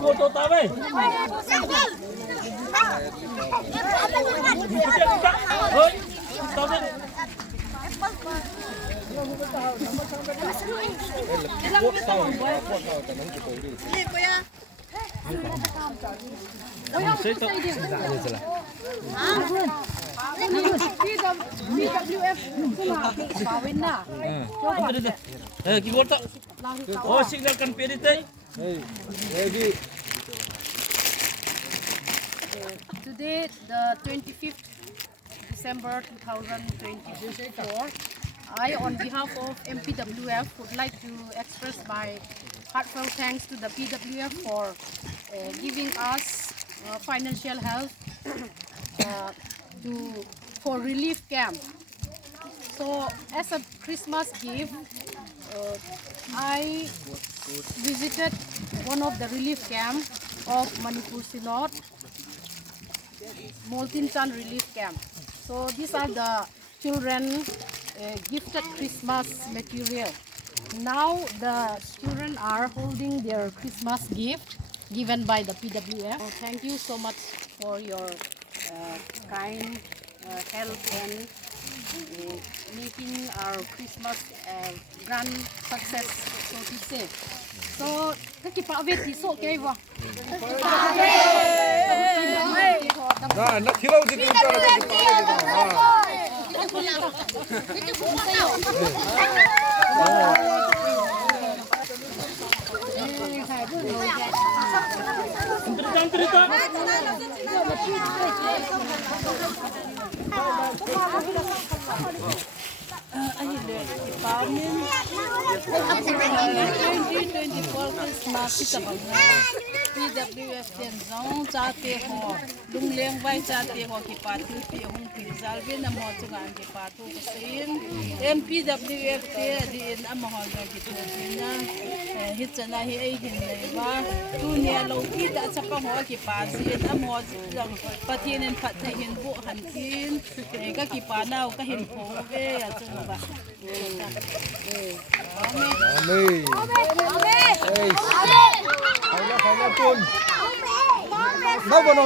Cô tô tao ấy. Ơi, tao đi. Oh, signal kan PDT. Today, the 25th December 2024, I, on behalf of MPWF, would like to express my heartfelt thanks to the PWF for giving us financial help for relief camp. So, as a Christmas gift, I visited one of the relief camp of Manipur Silot, Moltin Chan relief camp. So these are the children gifted Christmas material. Now the children are holding their Christmas gift given by the PWF. So thank you so much for your kind help and making our Christmas grand success, so to say. So, các chị bảo vệ thì số cái vào. 나 키로 지금 Cerita. Christmas kita PWF ten zong cha te ho lung leng vai cha te ho ki pa tu ti hung pi zal ve na mo chu ngan ki pa tu sein MPWF te di in am ho ga ki tu na hit chana hi ai hin nei wa tu ne lo ki ta cha pa ho ki pa si in am ho lang pa thi nen phat thai hin bu han tin ka ki pa nau ka hin pho ve a chu ba 아멘. 아멘. 에이. 가자 가자 돈. 나보나